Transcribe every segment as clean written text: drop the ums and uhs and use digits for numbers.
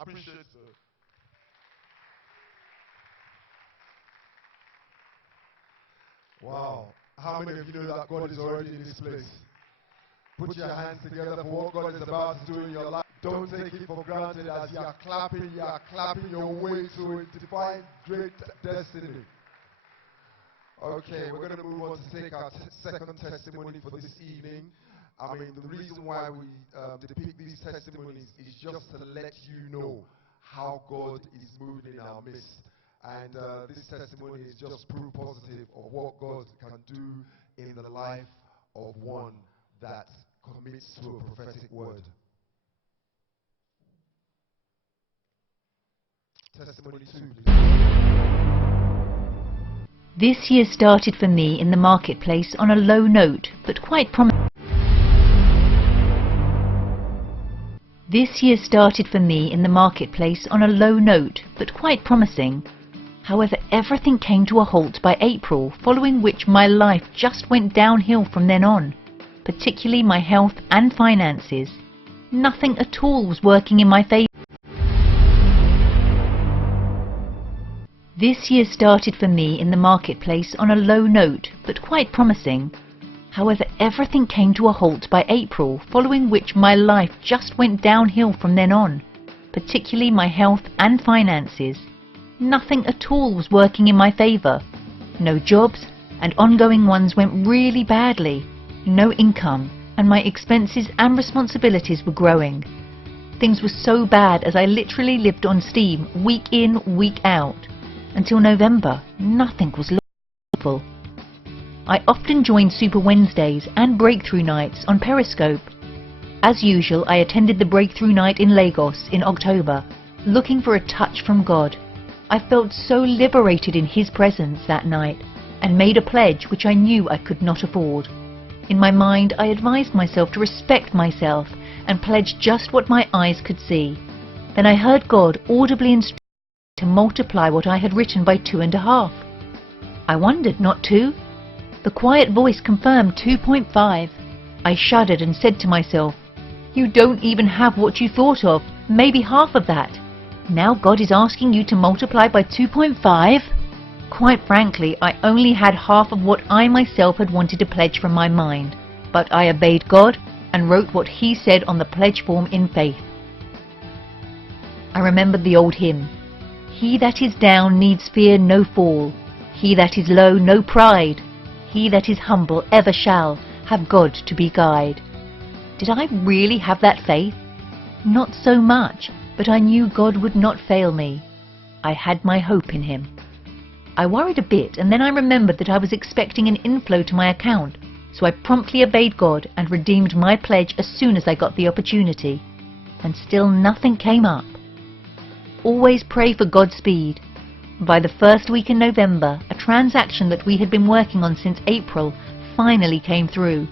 Appreciate, sir. Wow. How many of you know that God is already in this place? Put your hands together for what God is about to do in your life. Don't take it for granted as you are clapping your way to a defined great destiny. Okay, we're going to move on to take our second testimony for this evening. I mean, the reason why we depict these testimonies is just to let you know how God is moving in our midst. And this testimony is just proof positive of what God can do in the life of one that commits to a prophetic word. Testimony 2, please. This year started for me in the marketplace on a low note, but quite promising. This year started for me in the marketplace on a low note, but quite promising. However, everything came to a halt by April, following which my life just went downhill from then on, particularly my health and finances. Nothing at all was working in my favour. This year started for me in the marketplace on a low note, but quite promising. However, everything came to a halt by April, following which my life just went downhill from then on, particularly my health and finances. Nothing at all was working in my favour. No jobs, and ongoing ones went really badly. No income, and my expenses and responsibilities were growing. Things were so bad as I literally lived on steam, week in, week out. Until November, nothing was lawful. I often joined Super Wednesdays and Breakthrough Nights on Periscope. As usual, I attended the Breakthrough Night in Lagos in October, looking for a touch from God. I felt so liberated in His presence that night, and made a pledge which I knew I could not afford. In my mind, I advised myself to respect myself and pledge just what my eyes could see. Then I heard God audibly instruct to multiply what I had written by 2.5. I wondered, not 2? The quiet voice confirmed 2.5. I shuddered and said to myself, "You don't even have what you thought of, maybe half of that. Now God is asking you to multiply by 2.5? Quite frankly, I only had half of what I myself had wanted to pledge from my mind, but I obeyed God and wrote what He said on the pledge form in faith. I remembered the old hymn, "He that is down needs fear no fall. He that is low no pride. He that is humble ever shall have God to be guide." Did I really have that faith? Not so much, but I knew God would not fail me. I had my hope in Him. I worried a bit, and then I remembered that I was expecting an inflow to my account, so I promptly obeyed God and redeemed my pledge as soon as I got the opportunity. And still nothing came up. Always pray for Godspeed. By the first week in November, a transaction that we had been working on since April finally came through,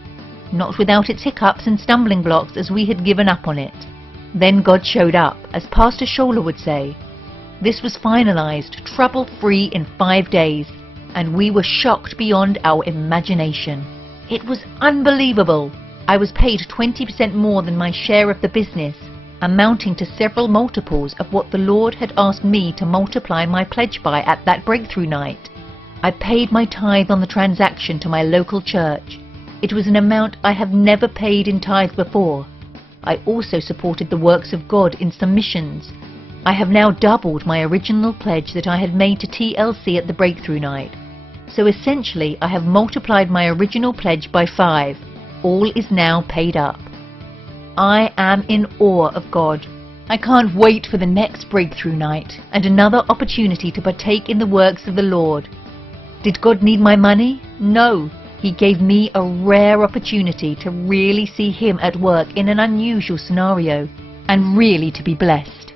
not without its hiccups and stumbling blocks as we had given up on it. Then God showed up, as Pastor Sola would say. This was finalized, trouble-free in 5 days, and we were shocked beyond our imagination. It was unbelievable. I was paid 20% more than my share of the business, amounting to several multiples of what the Lord had asked me to multiply my pledge by at that breakthrough night. I paid my tithe on the transaction to my local church. It was an amount I have never paid in tithe before. I also supported the works of God in some missions. I have now doubled my original pledge that I had made to TLC at the breakthrough night. So essentially, I have multiplied my original pledge by 5. All is now paid up. I am in awe of God. I can't wait for the next breakthrough night and another opportunity to partake in the works of the Lord. Did God need my money? No. He gave me a rare opportunity to really see Him at work in an unusual scenario and really to be blessed.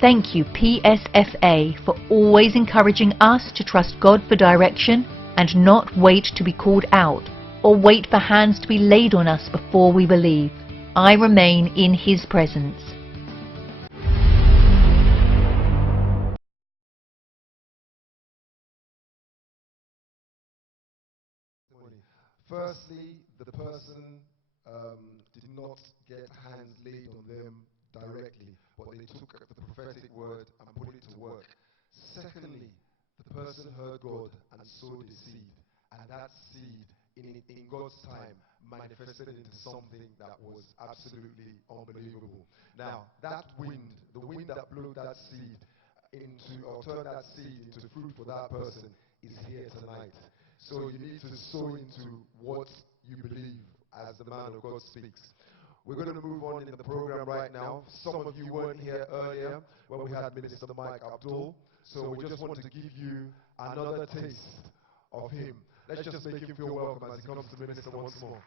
Thank you, PSFA, for always encouraging us to trust God for direction and not wait to be called out or wait for hands to be laid on us before we believe. I remain in His presence. Firstly, the person did not get hands laid on them directly, but they took the prophetic word and put it to work. Secondly, the person heard God and sowed a seed, and that seed in God's time manifested into something that was absolutely unbelievable. Now, that wind, the wind that blew that seed into, or turned that seed into fruit for that person, is here tonight. So you need to sow into what you believe as the man of God speaks. We're going to move on in the program right now. Some of you weren't here earlier when we had Minister Mike Abdul, so we just want to give you another taste of him. Let's just make him feel welcome as he comes to minister once more.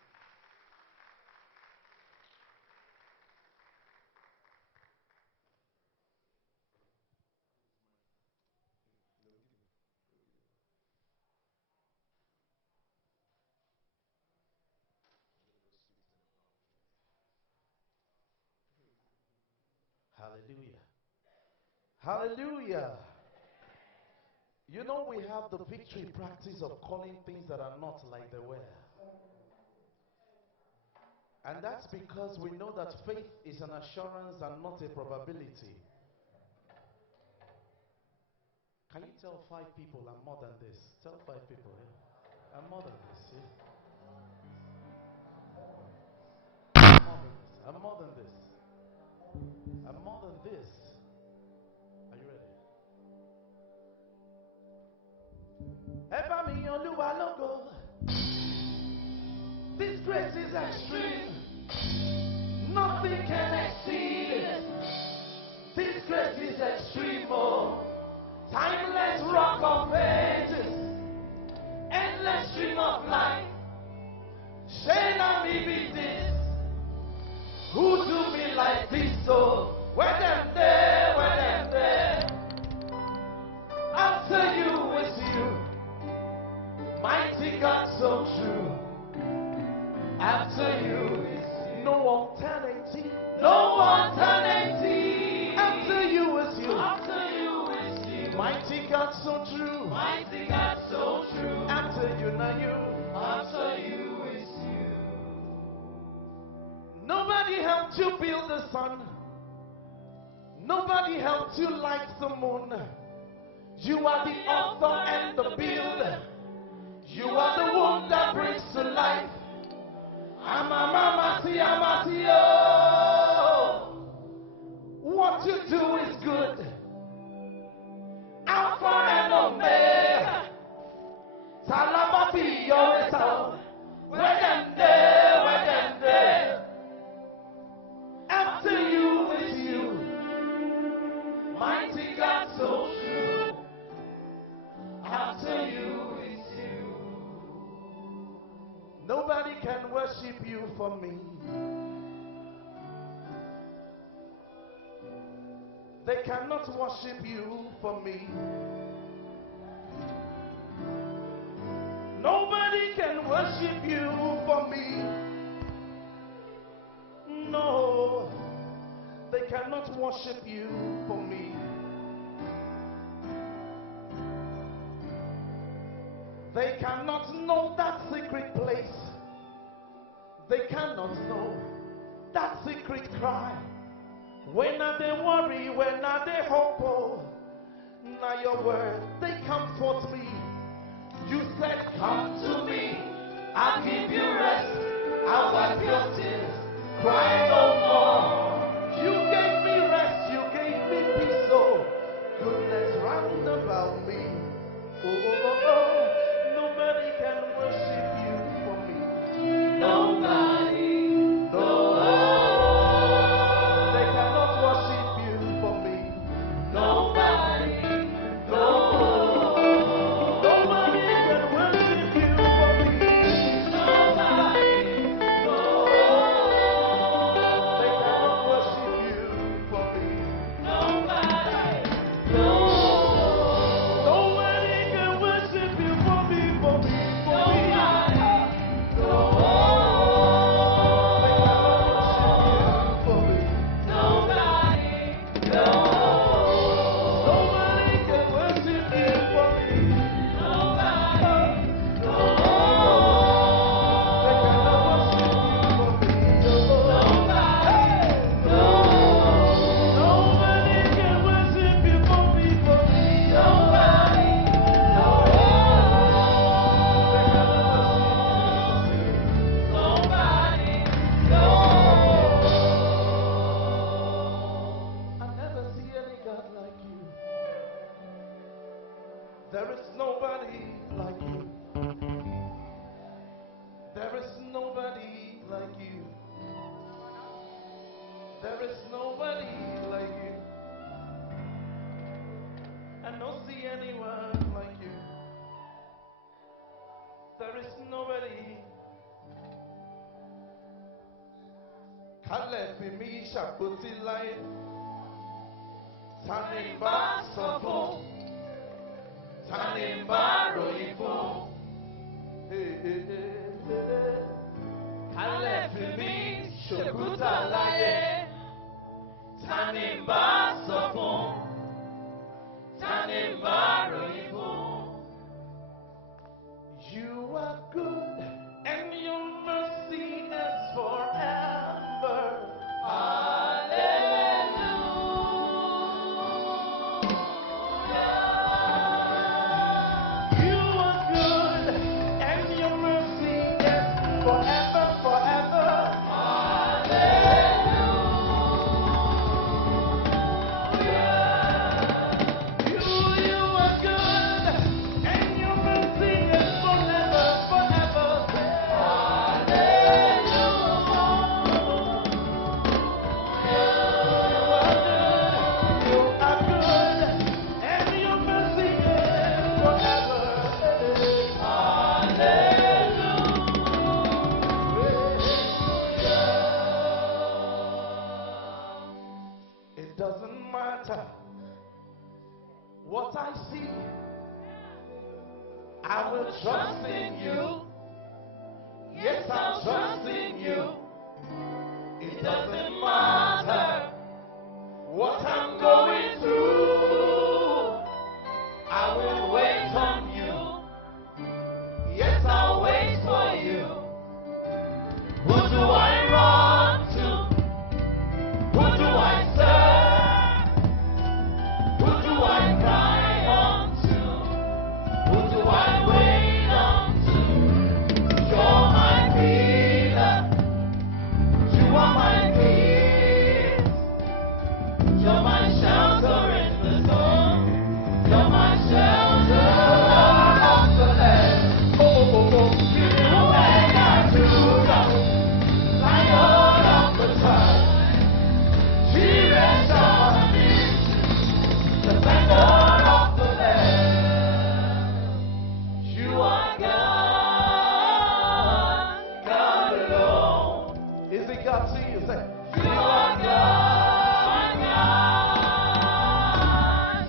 Hallelujah. Hallelujah. You know, we have the victory practice of calling things that are not like they were. And that's because we know that faith is an assurance and not a probability. Can you tell 5 people I'm more than this? Tell 5 people, yeah? I'm more than this, yeah? I'm more than this. I'm more than this. Are you ready? Ever me Oluwa logo. This grace is extreme. Nothing can exceed it. This grace is extreme. Oh. Timeless rock of ages. Endless stream of life. Shall I be this? Who do me like this? So where them there, where them there? After you is you. Mighty God, so true. After you is you. No alternative. No alternative. After you is you. After you is you. Mighty God, so true. Mighty God, so true. After you, now you. After you is you. Nobody helped you build the sun. Nobody helped you light the moon. You are the author and the builder. You are the one that brings to life. Amamati, amati, oh. What you do is good. Alpha and Omega. Salabapi, your sound. Where them there, where them there. After you is you. Mighty God, so true. After you is you. Nobody can worship you for me. They cannot worship you for me. Nobody can worship you for me. No, they cannot worship you for me. They cannot know that secret place. They cannot know that secret cry. When are they worry, when are they hope? Oh, now your word, they comfort me. You said, come to me, I'll give you rest. I'll wipe your tears, cry no more. You gave me rest, you gave me peace, oh, goodness round about me. Oh, oh, oh, oh. Nobody can worship you for me. Nobody, no one. They cannot worship you for me. Nobody, no one. Nobody can worship you for me. Nobody, no one. They cannot worship you. There is nobody like you. There is nobody like you. There is nobody like you. I don't see anyone like you. There is nobody. Kálẹ̀ fi mí ṣàpótí láyé. Ta ni ń bá sọ fún? Ta ni ń bá ròyìn fún? Kálẹ̀ fi mí ṣòkúta láyé. Ta ni ń bá sọ fún? Ta ni ń bá ròyìn fún? You are good and your mercy is forever. Hallelujah. You are good and your mercy is forever, forever. Hallelujah. You are good and your mercy is forever, forever. You are good and your mercy is forever. It doesn't matter what I see, I will trust in you. Yes, I'll trust in you. It doesn't matter what I'm going through, I will wait on you. Yes, I'll wait for you. Who do I run to? Who do I serve? Who do I cry unto? Who do I wait unto? You're my healer. You are my peace. You're my shelter in the storm. You're my shelter of the land. Oh, oh, oh. You make our Judah, Lion of the tribe. Jesus of me, defender of the land. You are God, God alone. Is it God to you? Say, you are God,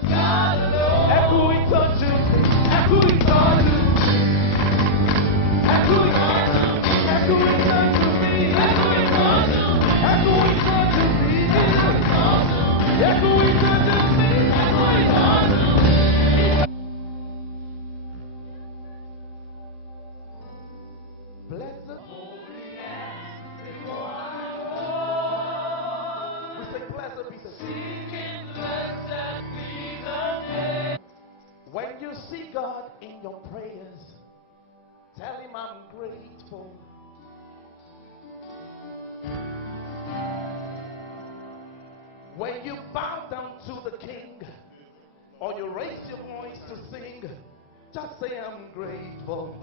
God alone. Echo it unto me, echo it unto me, echo it unto me, echo it unto me, echo it unto me, echo it unto me, echo it unto me, echo it unto me. Bless the holy hands before I walk. We say, blessed be the seeking, blessed be the name. When you see God in your prayers, tell him I'm grateful. When you bow down to the King, or you raise your voice to sing, just say I'm grateful.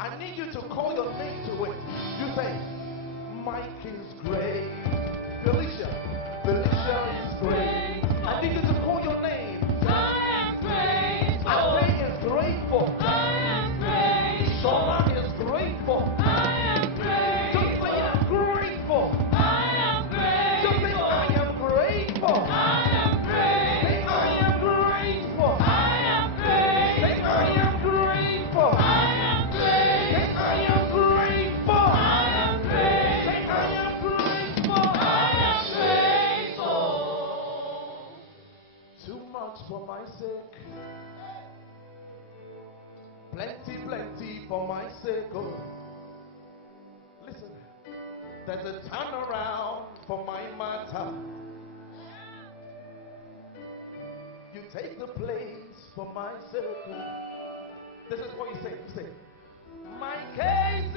I need you to call your name to it. You say, Mike is great. Felicia is great. I need you to call your name. I am grateful. Ade is grateful. I am grateful. Sola is grateful. I am grateful. Just say I'm grateful. I am grateful. Just say I am grateful. I am grateful. Say I am grateful. I am grateful. Say I am grateful. I am grateful. Say I am grateful. I am grateful. Say I am grateful. I am grateful. Too much for my sake. Plenty, plenty for my sake. Oh. Listen, there's a turnaround for my matter. You take the place for my circle. This is what you say. You say, my case is